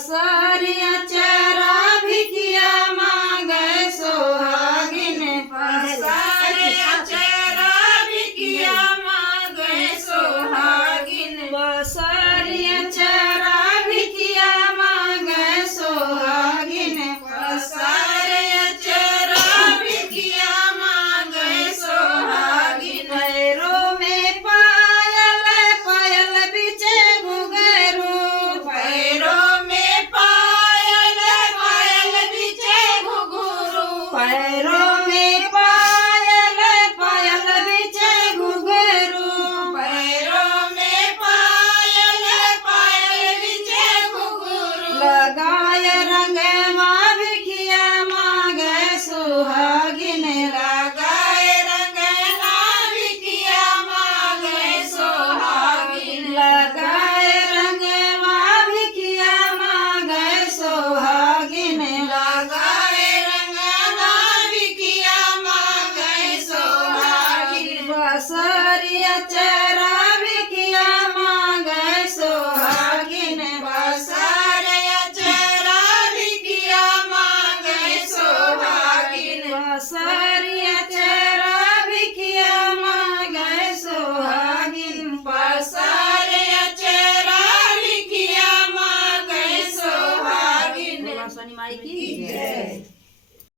बसरिया चरा भिकिया मांगे सोहागिन बसरिया चरा भिकिया मांगे सोहागिन बसरिया चरा भिकिया मांगे सोहागिन बसरिया चरा भिकिया मांगे सोहागिन पैरों में पायल पायल बिचे घुंघरू पैरों में पायल पायल बिचे घुंघरू पैरों में पायल पायल बिचे घुंघरू पैरों में पायल पायल बिचे घुंघरू लगाए रंग माँ भिकिया मांगे सुहागिन लगाए रंग माँ भिकिया मांगे सोहागिन लगाए रंग माँ भिकिया मांगे सोहागिन लगाए रंग माँ भिकिया मांगे सोहागिन बसरिया